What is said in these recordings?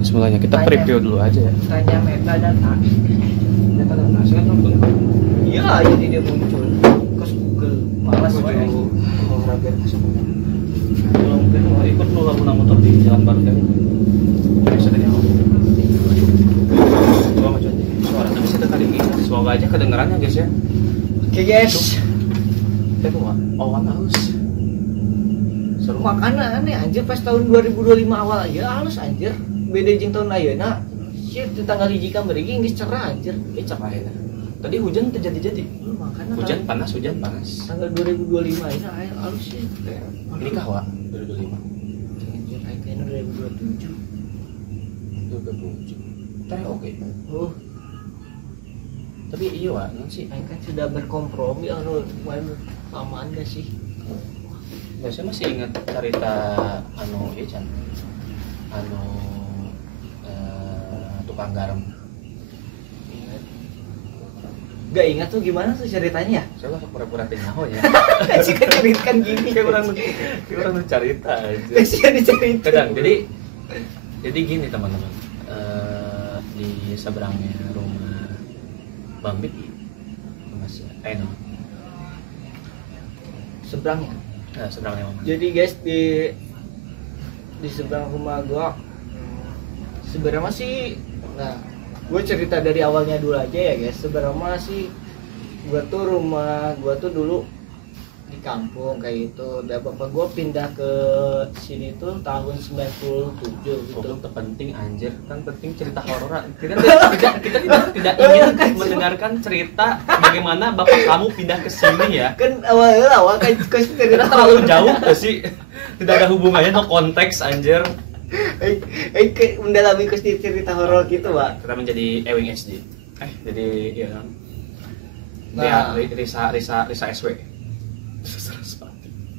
Semuanya kita preview dulu aja ya. Tanya metadata. Metadata saya nonton. Iya, jadi dia muncul. Terus Google malas Menuju olahraga semuanya. Kalau mungkin mau ikut lu lagu motor di jalan baru kan. Bisa tanya. Coba macam suaranya bisa kali ini. Semoga aja kedengarannya guys ya. Oke guys. Tapi awan halus. Seru. Makanya aneh anjir pas tahun 2025 awal aja halus anjir. Beda jeung tahun ayeuna. Shit, di tanggal 1 kamari geus cerah anjir. Cerah ya. Tadi hujan terjadi-jadi. Makanya Hujan panas. tanggal 2025 ini air halus ya. Ini kah, Wak? 2025. Anjir, kayaknya 2027. 2027. Tapi oke. Oh, Tapi iya, Wak, non sih. aing kan sudah berkompromi anu lamaan gak sih? Biasanya masih ingat cerita anu ya Chan. Anu tukang garam. Gak ingat tuh gimana tuh ceritanya? Saya lah pura-pura nyaho ya. Sih kan ceritakan gini. Kayak orang nu cerita aja. Sih diceritain. Kadang jadi gini teman-teman. Di seberangnya rumah Bang Biki. Mas no. Seberangnya. Seberangnya Mama. Jadi guys di seberang rumah gua sebenarnya sih, nah gue cerita dari awalnya dulu aja ya guys. Sebenarnya sih rumah gua tuh dulu di kampung kayak gitu. Dan bapak gua pindah ke sini tuh tahun 97 gitu. Itu terpenting anjir, kan penting cerita horor. Kita tidak ingin mendengarkan cerita bagaimana bapak kamu pindah ke sini ya. Kan awal kan cerita Terlalu jauh gak sih? Tidak ada hubungannya, no konteks anjir. Mendalami cerita horor gitu, Pak. Kita menjadi Ewing SD. Jadi ya kan. Nah. Risa SW.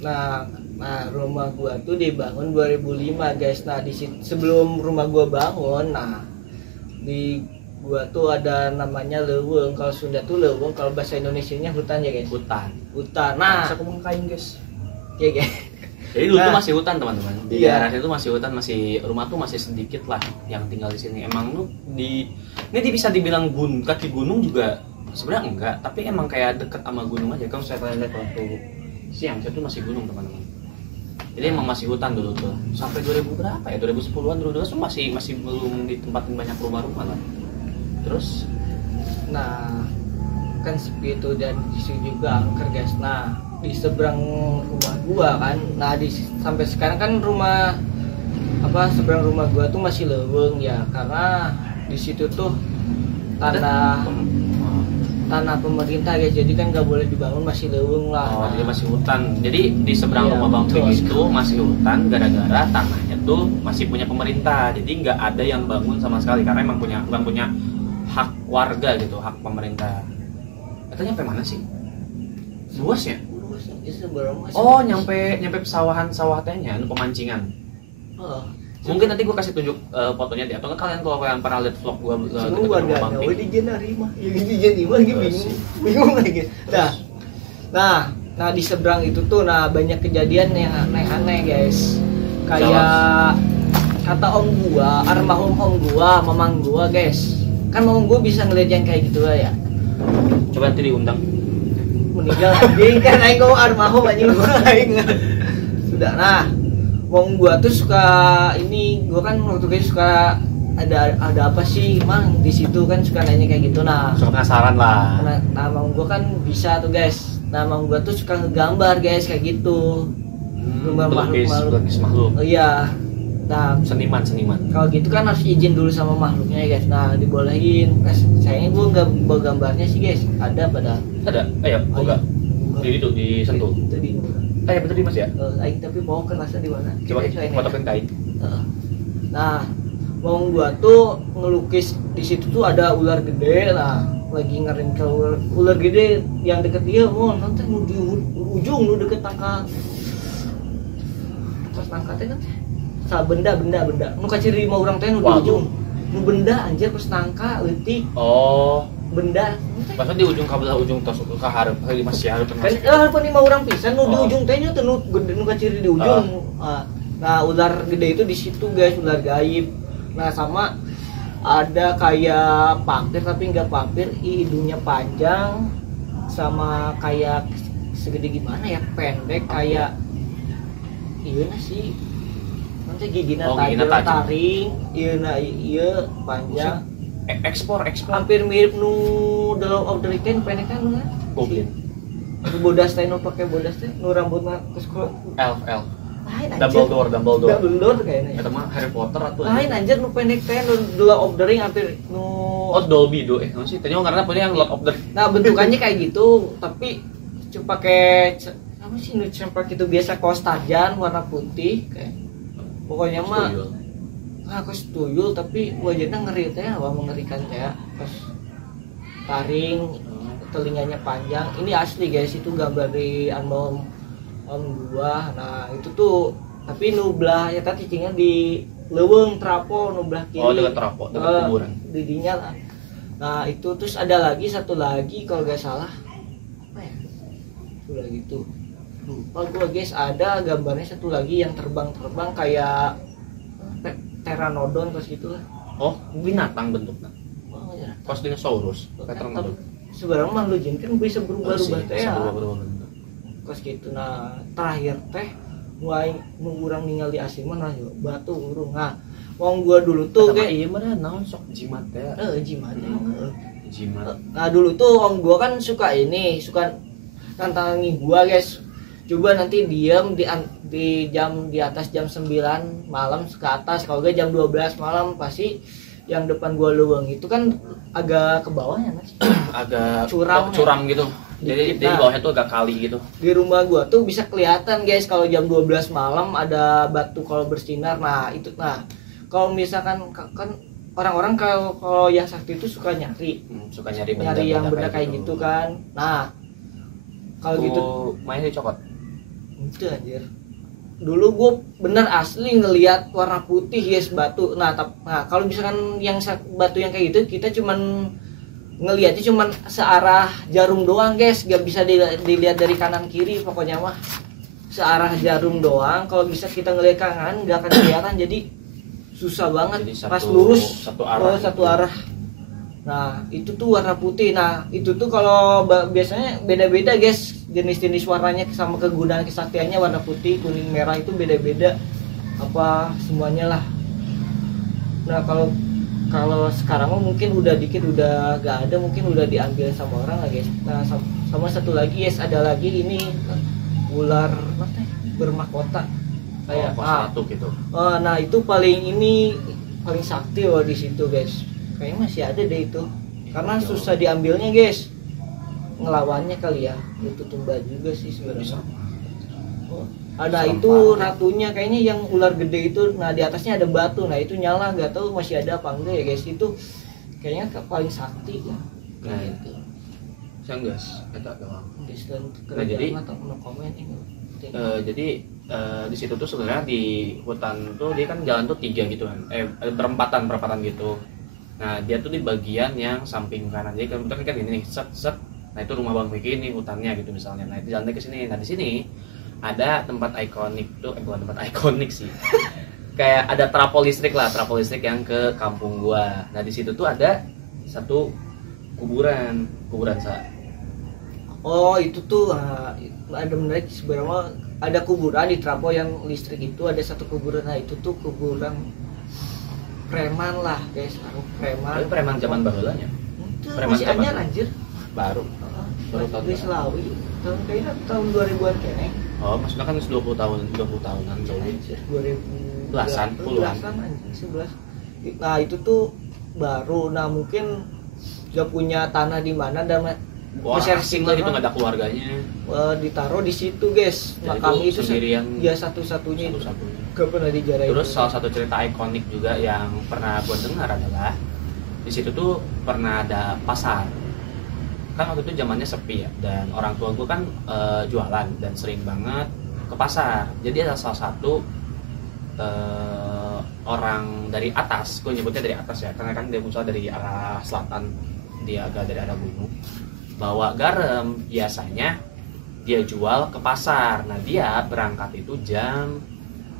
Nah, rumah gua tuh dibangun 2005, guys. Nah, sebelum rumah gua bangun, nah di gua tuh ada namanya leuweung. Kalau Sunda tuh leuweung, kalau bahasa Indonesianya hutan ya, guys. Hutan. Nah, bisa ngomong kain, guys. Oke, guys. Jadi dulu tuh masih hutan, teman-teman. Di Iya. daerah itu masih hutan, rumah tuh masih sedikit lah yang tinggal di sini. Emang lu ini bisa dibilang kaki gunung juga sebenarnya enggak, tapi emang kayak deket sama gunung aja. Kalau saya lihat waktu siang itu masih gunung, teman-teman. Jadi emang masih hutan dulu tuh. Sampai 2000 berapa ya? 2010-an, 2012 tuh masih belum ditempatin banyak rumah-rumah lah. Terus Nah, kan seperti itu. Dan di sini juga angker, guys. Nah, di seberang rumah gua kan, nah sampai sekarang kan seberang rumah gua tuh masih leuweung ya, karena di situ tuh tanah pemerintah, guys. Jadi kan nggak boleh dibangun, masih leuweung lah. Oh, jadi masih hutan. Jadi di seberang Iya, rumah Bang betul. Pegi itu masih hutan gara-gara tanahnya tuh masih punya pemerintah. Jadi nggak ada yang bangun sama sekali karena emang bukan punya hak warga gitu, hak pemerintah. Katanya sampai mana sih? Luasnya? Oh, nyampe pesawahan-sawah tehnya, pemancingan. Oh, Mungkin nanti gue kasih tunjuk fotonya deh, atau nggak kalian kalau kalian pernah lihat vlog gue semua warga nyawa di Jenari mah, ya di Jenari mah lagi bingung lagi. Nah di seberang itu tuh, nah banyak kejadian yang aneh-aneh, guys. Kayak kata almarhum om gua, mamang gua, guys. Kan mamang gua bisa ngeliat yang kayak gitu lah ya. Coba nanti diundang. Meninggal anjing kan aing ngomong almarhum anjing aing. Sudah. Nah, wong gua tuh suka gua kan waktu itu suka ada apa sih mang di situ kan, suka nanya kayak gitu. Nah, Suka penasaran lah. nah mang gua kan bisa tuh, guys. Nah, mang gua tuh suka ngegambar, guys, kayak gitu. Gambar makhluk. Oh iya. Nah, Seniman. kalau gitu kan harus izin dulu sama makhluknya ya, guys. Nah, dibolehin. Sayangnya gua nggak bawa gambarnya sih, guys. Ada padahal. Ada? Ayo, enggak. Di Sentul. Itu di Ya betul di Mas ya. aing tapi mau kan rasa di mana? Coba Kita cobain ya. fotokin kain. Nah, mau gua tuh ngelukis di situ tuh ada ular gede lah. Lagi ngering ke ular gede yang deket dia, nanti di ujung lu deket tangka. Pas tangkatnya kan benda nu kaciri lima orang teh nu di ujung. Nu benda anjir pas nangka leutik. Oh, Benda. masa di ujung kabelah ujung tos ke hareup masih hareup Kan harapan 5 orang pisan nu di Oh. ujung teh nya teh nu gede nu kaciri di ujung. Nah, ular gede itu di situ, guys, ular gaib. Nah sama ada kayak pampir tapi nggak pampir, hidungnya panjang sama kayak segede gimana ya, pendek kayak iya sih nanti giginya tajam taring, iya panjang. Ekspor hampir mirip nu dalam of the Weeknd pendek kan nu goblin. Bodas teh nu pakai bodas teh nu rambutna geus Elf. lain Dumbledore kayaknya. Eta mah Harry Potter atuh. Lain anjir nu pendek teh nu Lord of the Ring hampir nu Dolby do sih tanya karena punya yang Lord of the Ring. Nah bentukannya kayak gitu tapi cuma pakai apa sih nu sempak itu biasa kaos tarjan warna putih kayak pokoknya mah kaos tuyul tapi wajahnya ngeri teh wah mengerikan teh pas taring telinganya panjang. Ini asli guys, itu gambar di album om 2. Nah itu tuh tapi nublah ya tadi cicingnya di leuweung trapo nublah kiri. Oh dekat trapo dekat kuburan didinya lah. Nah itu terus ada lagi satu lagi kalau gak salah apa ya itu lagi tuh lupa gua guys, ada gambarnya satu lagi yang terbang kayak pteranodon terus gitu lah. Oh binatang bentuknya. Oh ya. Kos dinosaurus pteranodon. Sebenarnya mah lu kan bisa berubah-ubah teh ya. Kos gitu. Nah terakhir teh mulai urang ningali asing mah batu urung. Nah wong gua dulu tuh kayak iya mah naon sok jimat teh. Jimat. Jimat. Nah dulu tuh wong gua kan suka nantangin gua guys. Coba nanti diem di jam di atas jam 9 malam ke atas, kalau gak jam 12 malam pasti yang depan gua leuweung itu kan agak ke bawahnya Mas. Agak curam gitu. Jadi bawahnya tuh agak kali gitu. Di rumah gua tuh bisa kelihatan guys kalau jam 12 malam ada batu kalau bersinar. Nah, itu kalau misalkan kan orang-orang kalau yang sakti itu suka nyari yang benda kayak gitu kan. Nah, kalau gitu mainnya dicokot. Itu anjir. Dulu gue bener asli ngelihat warna putih guys batu. Nah kalau misalkan yang batu yang kayak gitu kita cuman ngelihatnya cuman searah jarum doang guys, gak bisa dilihat dari kanan kiri, pokoknya mah searah jarum doang. Kalau bisa kita ngelihat kanan gak akan kelihatan, jadi susah banget jadi pas lurus satu arah. Nah itu tuh warna putih. Nah itu tuh kalau biasanya beda-beda guys jenis-jenis warnanya sama kegunaan kesaktiannya. Warna putih, kuning, merah itu beda-beda apa semuanya lah. Nah kalau sekarang mungkin udah dikit udah gak ada, mungkin udah diambil sama orang lah guys. Nah sama satu lagi guys, ada lagi ini ular bermahkota kayak gitu. Nah itu paling sakti loh di situ guys. Kayaknya masih ada deh itu, karena susah diambilnya guys, ngelawannya kali ya. Itu tumba juga sih sebenarnya. Ada itu ratunya kayaknya yang ular gede itu. Nah di atasnya ada batu, nah itu nyala, nggak tahu masih ada apa enggak ya guys. Itu kayaknya paling sakti ya. Nah itu saya guys kita doang. Nah jadi di situ tuh sebenarnya di hutan tuh dia kan jalan tuh 3 gitu kan, perempatan gitu. Nah dia tuh di bagian yang samping kanan, jadi kan ini nih set. Nah itu rumah Bang Miki nih hutannya gitu misalnya. Nah itu jalannya ke sini. Nah di sini ada tempat ikonik tuh, bukan tempat ikonik sih. Kayak ada trafo listrik yang ke kampung gua. Nah di situ tuh ada satu kuburan Oh itu tuh ada menarik sebenarnya, ada kuburan di trafo yang listrik itu ada satu kuburan. Nah itu tuh kuburan preman lah guys, preman zaman bahulanya. Preman masih anyar anjir. Baru tahun Selawi. Kayaknya tahun 2000-an kayaknya. Oh, maksudnya kan 20 tahunan anjir. 2000 belasan, puluhan. 11. Nah, itu tuh baru. Nah, mungkin gak punya tanah di mana dan asing lah gitu, nggak ada keluarganya. Ditaruh di situ guys. Makamnya itu sendirian. Ya satu-satunya. Gak pernah dijarah. Terus salah satu cerita ikonik juga yang pernah gue dengar adalah di situ tuh pernah ada pasar. Kan waktu itu zamannya sepi ya, dan orang tua gue kan jualan dan sering banget ke pasar. Jadi ada salah satu orang dari atas, gue nyebutnya dari atas ya, karena kan dia muncul dari arah selatan, dia agak dari arah gunung, bawa garam. Biasanya dia jual ke pasar. Nah dia berangkat itu jam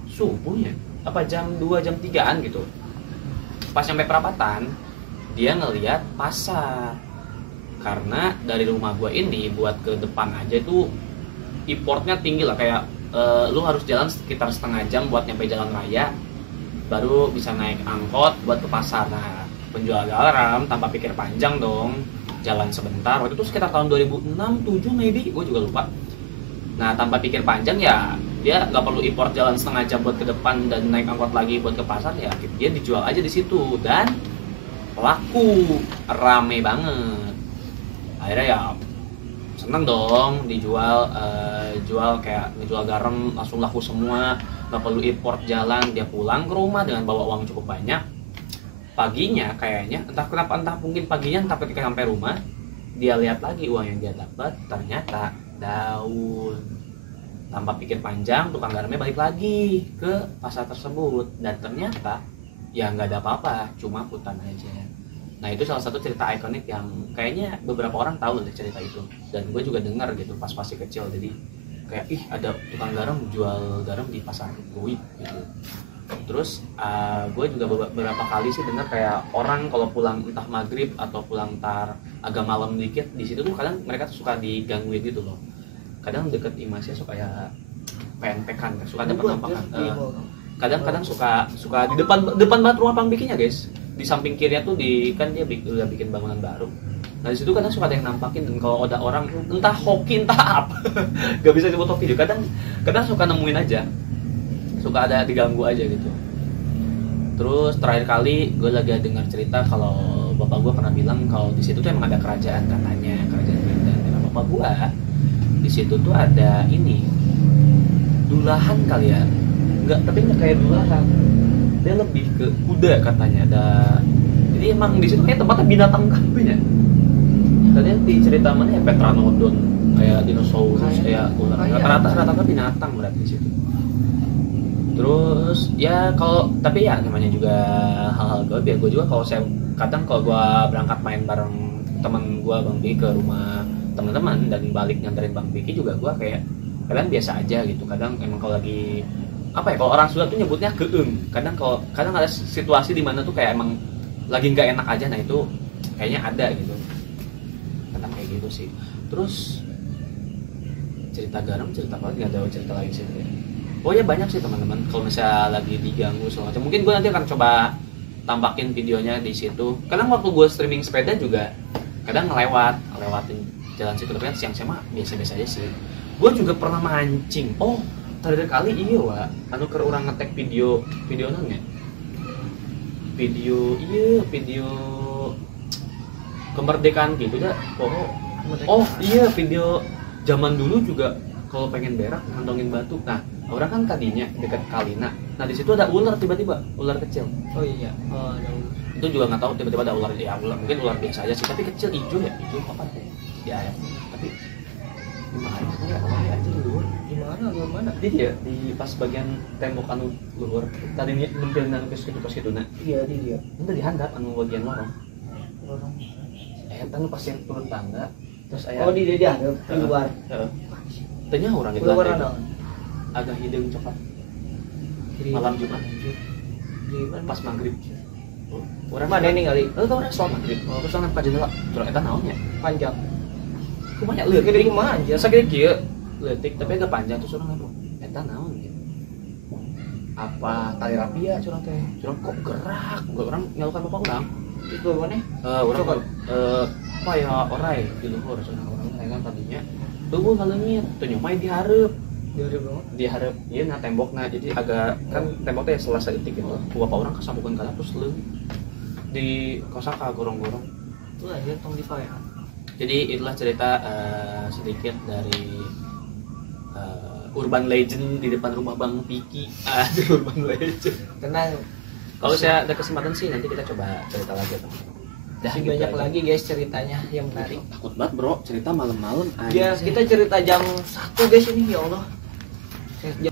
subuhnya apa jam 2 jam 3an gitu. pas sampai perapatan dia ngelihat pasar, karena dari rumah gua ini buat ke depan aja itu importnya tinggi lah, kayak lu harus jalan sekitar setengah jam buat nyampe jalan raya, baru bisa naik angkot buat ke pasar. Nah, penjual garam tanpa pikir panjang dong, jalan sebentar. Waktu itu sekitar tahun 2006, 7 maybe, gue juga lupa. Nah, tanpa pikir panjang ya, dia nggak perlu import jalan setengah jam buat ke depan dan naik angkot lagi buat ke pasar, ya dia dijual aja di situ dan laku, rame banget. Akhirnya ya seneng dong dijual, jual kayak ngejual garam langsung laku semua, nggak perlu import jalan. Dia pulang ke rumah dengan bawa uang cukup banyak. Paginya kayaknya entah kenapa, entah mungkin paginya entah ketika sampai rumah dia lihat lagi uang yang dia dapat, ternyata daun. Tanpa pikir panjang tukang garamnya balik lagi ke pasar tersebut dan ternyata ya nggak ada apa-apa, cuma hutan aja. Nah itu salah satu cerita ikonik yang kayaknya beberapa orang tahu deh cerita itu, dan gue juga dengar gitu pas masih kecil. Jadi kayak ih ada tukang garam jual garam di pasar Bui gitu. Terus gue juga beberapa kali sih dengar kayak orang kalau pulang entah maghrib atau pulang tar agak malam dikit di situ tuh kadang mereka tuh suka digangguin gitu loh. Kadang deket Imasnya suka ya penpekan, suka ada penampakan. Kadang-kadang suka di depan banget rumah Bang Bikinya guys. Di samping kirinya tuh kan dia udah bikin bangunan baru. Nah di situ kadang suka ada yang nampakin, dan kalau ada orang entah hoki entah apa, gak bisa disebut hoki juga. Kadang suka nemuin aja, suka ada diganggu aja gitu. Terus terakhir kali gue lagi dengar cerita kalau bapak gue pernah bilang kalau di situ tuh emang ada kerajaan, katanya kerajaan Medan. Dan bapak gue di situ tuh ada ini dulahan kali ya, tapi nggak kayak dulahan, dia lebih ke kuda katanya. Jadi emang di situ kayak tempatnya binatang kampenya. Tadi di cerita mana ya, Petranodon kayak dinosaurus, kayak ular, rata-rata binatang berarti di situ. Terus ya kalau tapi ya namanya juga hal-hal gaib ya. Gue juga kalau saya kadang kalau gue berangkat main bareng teman gue Bang Biki ke rumah teman-teman dan balik nganterin Bang Biki juga, gue kayak kadang biasa aja gitu. Kadang emang kalau lagi apa ya, kalau orang Sunda tuh nyebutnya keung. Kadang ada situasi di mana tuh kayak emang lagi nggak enak aja, nah itu kayaknya ada gitu. Kadang kayak gitu sih. Terus cerita garam, cerita apa? Nggak tahu cerita lagi sih. Oh ya banyak sih teman-teman. Kalau misalnya lagi diganggu segala macam, mungkin gue nanti akan coba tampakin videonya di situ. Kadang waktu gue streaming sepeda juga, kadang ngelewatin jalan situ. Tapi kan siang-siang mah biasa-biasa aja sih. Gue juga pernah mancing. Oh terakhir kali iya wa, ke orang ngetek video nanya. Video kemerdekaan gitu dah. Oh iya video zaman dulu juga kalau pengen berak ngantongin batu. Nah orang kan tadinya dekat Kalina. Nah di situ ada ular, tiba-tiba ular kecil. Oh iya. Oh ada ular. Itu juga nggak tahu tiba-tiba ada ular, ya ular mungkin ular biasa aja sih, tapi kecil, hijau apa tuh? Ya tapi gimana aja di luar? Luar mana? Dia di pas bagian tembok anu luar. Tadinya nempelin anu kes gitu. Nah iya dia. Itu dihandap anu bagian lorong. Tanu pas yang turun tangga terus aya. Oh dia dihandap di luar. Tanya orang itu agak hidung cepat malam Jumat pas maghrib. Orang mana ini kali? Tahu orang sholat maghrib. Terus orang ka jendela. Terus eta naonnya? Panjang. Kumaha leutik gede kumaha anjir. Sagede kieu. Leutik tapi agak panjang terus orang ngomong. Eta naon gitu. Apa tali rapia curang teh? Curang kok gerak. Orang nyalukan bapak urang. Itu mana? Urang apa ya orai di luhur orang kan tadinya. Tunggu ngaleungit, teu nyomai dihareup. Diharap iya nah temboknya, jadi agak kan temboknya selasa detik gitu. Bapak orang kesambukan kala terus lu di kosaka gorong-gorong itu aja tong dipae. Jadi itulah cerita sedikit dari urban legend di depan rumah Bang Piki. Urban legend tenang, kalau saya ada kesempatan sih nanti kita coba cerita lagi teman-teman. Masih gitu banyak aja lagi guys ceritanya yang menarik. Takut banget bro cerita malam-malam. Ya kita cerita jam 1 guys ini, ya Allah. Jam